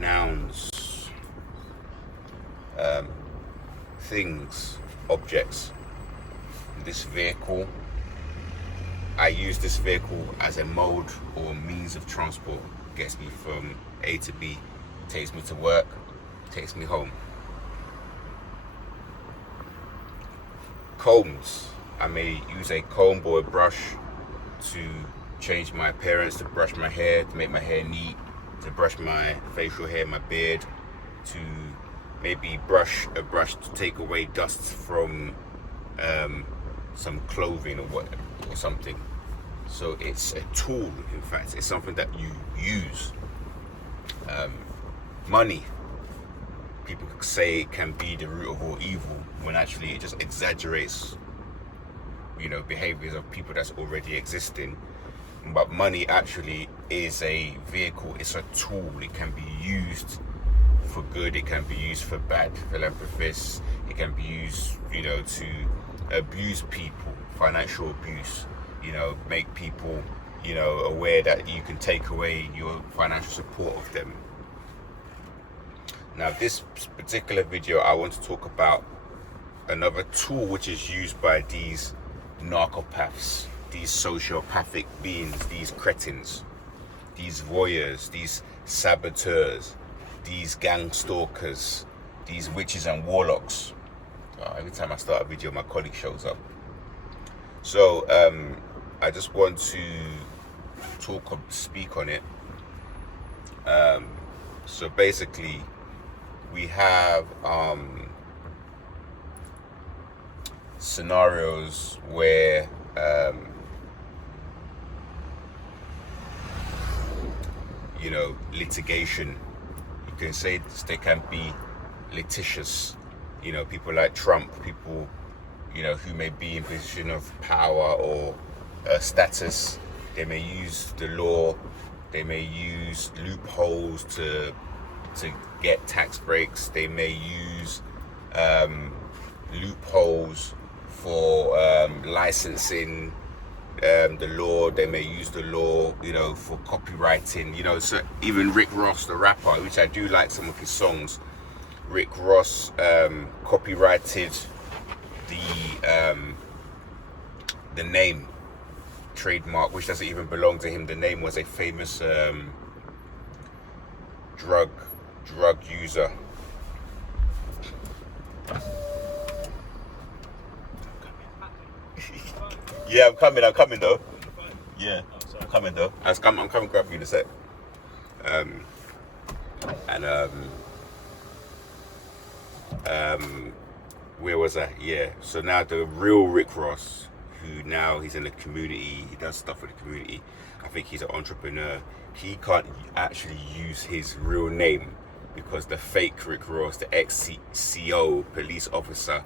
nouns, things, objects. This vehicle, I use this vehicle as a mode or means of transport. Gets me from A to B, takes me to work, takes me home. Combs, I may use a comb or a brush to change my appearance, to brush my hair, to make my hair neat, to brush my facial hair, my beard, to maybe brush a brush to take away dust from some clothing or something. So it's a tool. In fact, it's something that you use. Money, people say it can be the root of all evil, when actually it just exaggerates, behaviors of people that's already existing. But money actually is a vehicle, it's a tool. It can be used for good, it can be used for bad. Philanthropists, it can be used, to abuse people, financial abuse, make people, aware that you can take away your financial support of them. Now, this particular video, I want to talk about another tool which is used by these narcopaths, these sociopathic beings, these cretins, these voyeurs, these saboteurs, these gang stalkers, these witches and warlocks. Every time I start a video, my colleague shows up. So I just want to speak on it. So basically, we have scenarios where litigation, you can say they can be litigious. People like Trump, people who may be in position of power or status, they may use the law, they may use loopholes to get tax breaks, they may use loopholes for licensing the law, they may use the law, for copywriting, so even Rick Ross, the rapper, which I do like some of his songs, Rick Ross copyrighted the name, trademark, which doesn't even belong to him. The name was a famous drug user. Yeah, I'm coming though. Yeah, I'm coming though. I'm coming grab you in a sec. Where was I? Yeah. So now the real Rick Ross, who now he's in the community, he does stuff for the community. I think he's an entrepreneur. He can't actually use his real name because the fake Rick Ross, the ex-CO, police officer,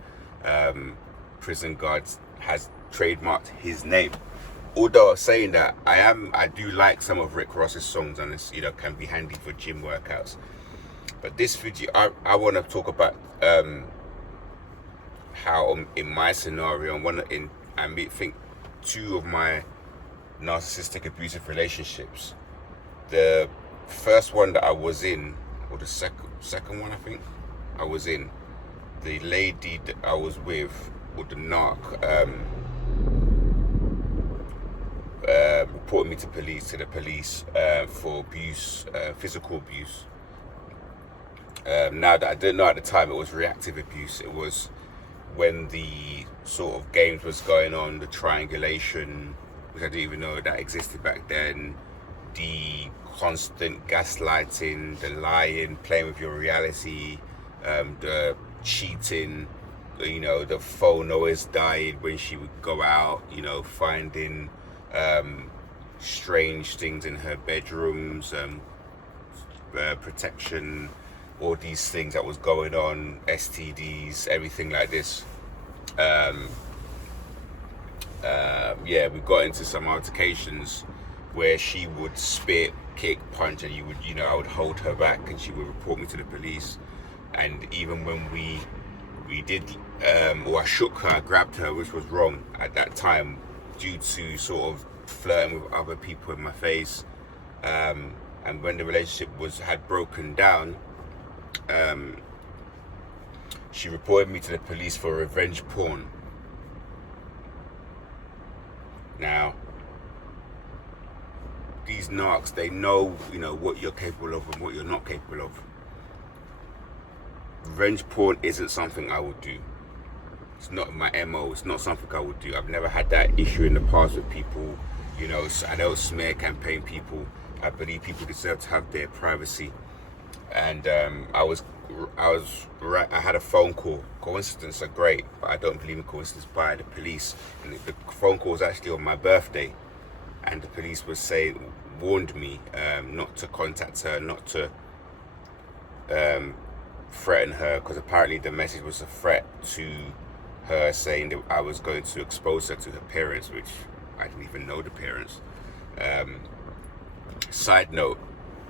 prison guards, has trademarked his name. Although saying that, I do like some of Rick Ross's songs, and it's can be handy for gym workouts. But this video, I want to talk about how in my scenario, I think two of my narcissistic abusive relationships. The first one that I was in, or the second one I think I was in, the lady that I was with, or the narc, reported me to the police for abuse, physical abuse. Now that I didn't know at the time, it was reactive abuse. It was when the sort of games was going on, the triangulation, which I didn't even know that existed back then, the constant gaslighting, the lying, playing with your reality, the cheating, the phone always died when she would go out, finding strange things in her bedrooms, protection, all these things that was going on, STDs, everything like this. We got into some altercations where she would spit, kick, punch, and I would hold her back, and she would report me to the police. And even when we did, or I shook her, I grabbed her, which was wrong at that time, due to sort of flirting with other people in my face. And when the relationship had broken down, she reported me to the police for revenge porn. Now, these narcs, they know, what you're capable of and what you're not capable of. Revenge porn isn't something I would do. It's not my MO. It's not something I would do. I've never had that issue in the past with people. I don't smear campaign people. I believe people deserve to have their privacy. And I was right. I had a phone call. Coincidences are great, but I don't believe in coincidence, by the police. And the phone call was actually on my birthday, and the police warned me not to contact her, not to threaten her, because apparently the message was a threat to her, saying that I was going to expose her to her parents, which I didn't even know the parents. Side note,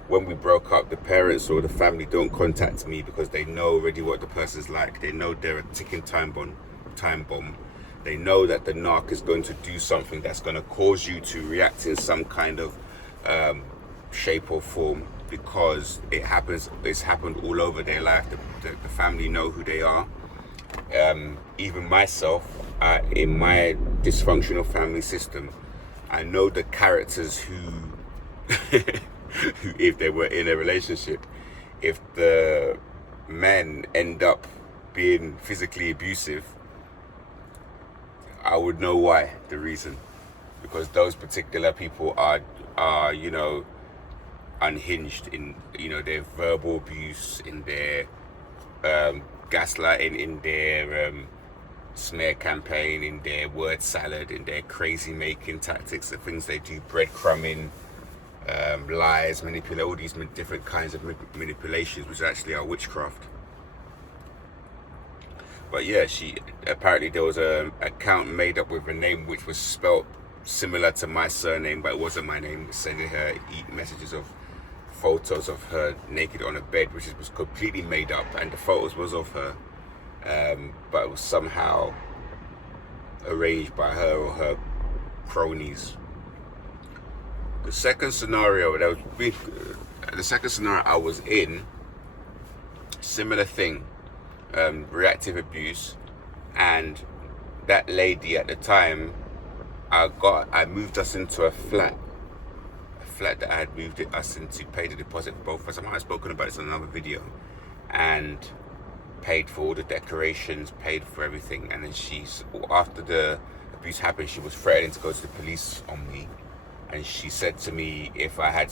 when we broke up, the parents or the family don't contact me because they know already what the person's like. They know they're a ticking time bomb. They know that the narc is going to do something that's going to cause you to react in some kind of shape or form, because it's happened all over their life. The family know who they are. Even myself, in my dysfunctional family system, I know the characters who who, if they were in a relationship, if the men end up being physically abusive, I would know why, the reason. Because those particular people are unhinged in, their verbal abuse, in their gaslighting, in their smear campaign, in their word salad, in their crazy making tactics, the things they do, breadcrumbing, lies, manipulate, all these different kinds of manipulations, which actually are witchcraft. But yeah, apparently there was an account made up with a name which was spelt similar to my surname, but it wasn't my name, sending her messages of photos of her naked on a bed, which was completely made up, and the photos was of her, but it was somehow arranged by her or her cronies. The second scenario I was in, similar thing, reactive abuse, and that lady at the time, I moved us into a flat that I had moved us into, paid a deposit for both of us. I might have spoken about this in another video, and paid for all the decorations, paid for everything. And then after the abuse happened, she was threatening to go to the police on me. And she said to me, if I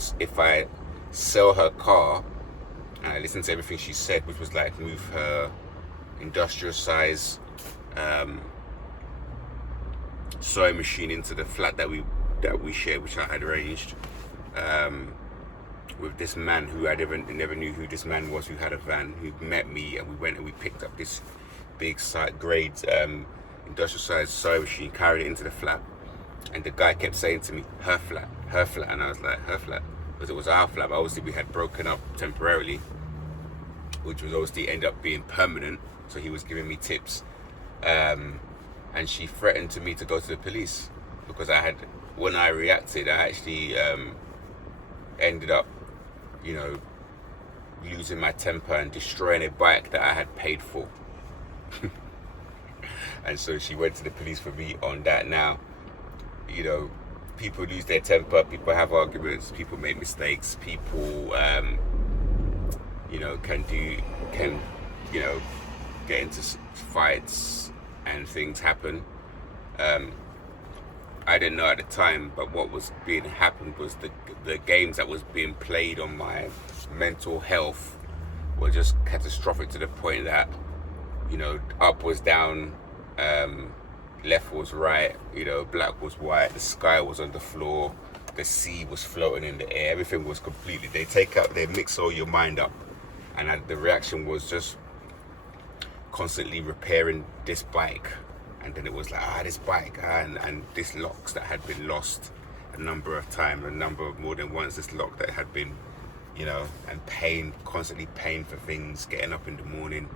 sell her car, and I listened to everything she said, which was like move her industrial size sewing machine into the flat that we shared, which I had arranged with this man who I never knew who this man was, who had a van, who met me, and we went and we picked up this big grade industrial size sewing machine, carried it into the flat. And the guy kept saying to me, her flat. And I was like, her flat? Because it was our flat, but obviously we had broken up temporarily, which was obviously ended up being permanent. So he was giving me tips. And she threatened to me to go to the police, because when I reacted, I actually ended up, losing my temper and destroying a bike that I had paid for. And so she went to the police for me on that. Now, people lose their temper, people have arguments, people make mistakes, people can get into fights, and things happen. I didn't know at the time, but what was being happened was the games that was being played on my mental health were just catastrophic, to the point that up was down, left was right, black was white, the sky was on the floor, the sea was floating in the air, everything was completely, they mix all your mind up. And the reaction was just constantly repairing this bike. And then it was like, this bike, and this locks that had been lost a number of times, more than once, this lock that had been, and constantly paying for things, getting up in the morning,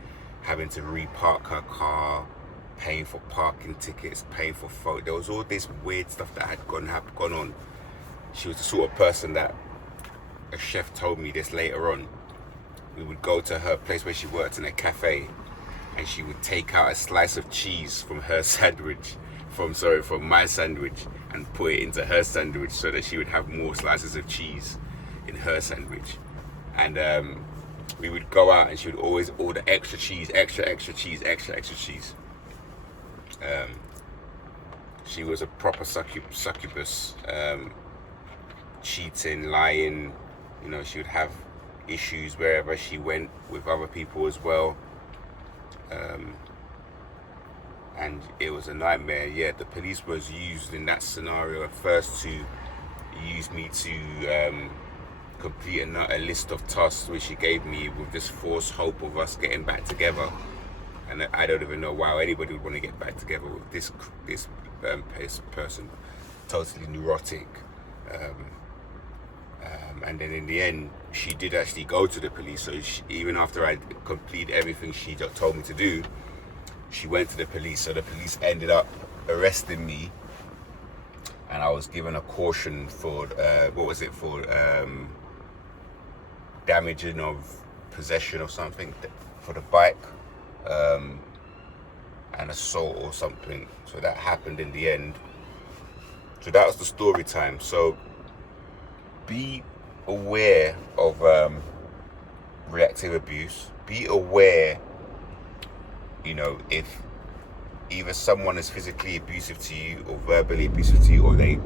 having to repark her car, paying for parking tickets, paying for photos. There was all this weird stuff that had gone on. She was the sort of person that a chef told me this later on. We would go to her place where she worked in a cafe, and she would take out a slice of cheese from her sandwich, from my sandwich, and put it into her sandwich so that she would have more slices of cheese in her sandwich. And we would go out, and she would always order extra cheese, extra cheese. She was a proper succubus, cheating, lying. You know, she would have issues wherever she went with other people as well. And it was a nightmare. Yeah, the police was used in that scenario at first to use me to complete a list of tasks which she gave me with this false hope of us getting back together. And I don't even know why anybody would want to get back together with this person, totally neurotic. And then in the end, she did actually go to the police. So even after I completed everything she told me to do, she went to the police. So the police ended up arresting me, and I was given a caution for damaging of possession of something for the bike, and assault or something. So that happened in the end. So that was the story time. So be aware of reactive abuse. Be aware, you know, if either someone is physically abusive to you or verbally abusive to you, or they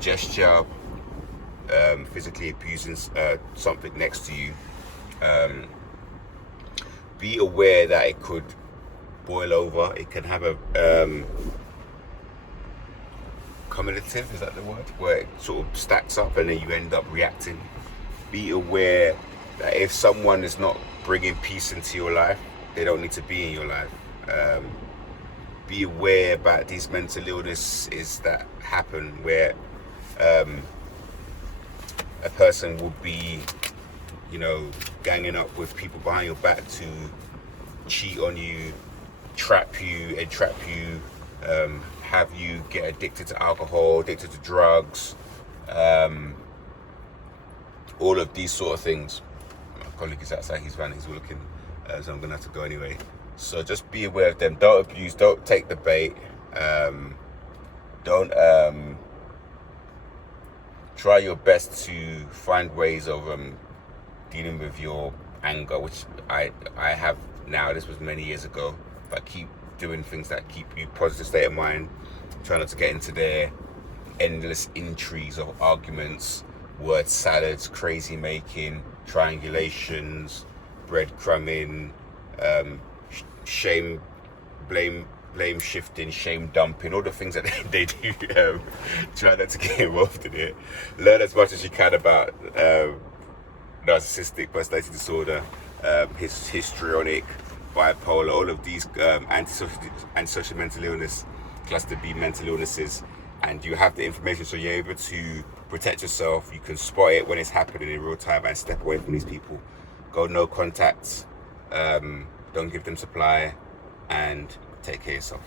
gesture physically abusing something next to you. Be aware that it could boil over. It can have a cumulative, is that the word? Where it sort of stacks up and then you end up reacting. Be aware that if someone is not bringing peace into your life, they don't need to be in your life. Be aware about these mental illnesses that happen where a person will be, you know, ganging up with people behind your back to cheat on you, entrap you, have you get addicted to alcohol, addicted to drugs, all of these sort of things. My colleague is outside, he's looking, so I'm gonna have to go anyway. So just be aware of them. Don't abuse, don't take the bait, don't try your best to find ways of dealing with your anger, which I have now. This was many years ago, but keep doing things that keep you positive state of mind. Try not to get into their endless intrigues of arguments, word salads, crazy making, triangulations, breadcrumbing, shame, blame shifting, shame dumping, all the things that they do. Try not to get involved in it. Learn as much as you can about narcissistic personality disorder, histrionic, bipolar, all of these antisocial mental illness, cluster B mental illnesses, and you have the information so you're able to protect yourself. You can spot it when it's happening in real time and step away from these people. Go no contact, don't give them supply, and take care of yourself.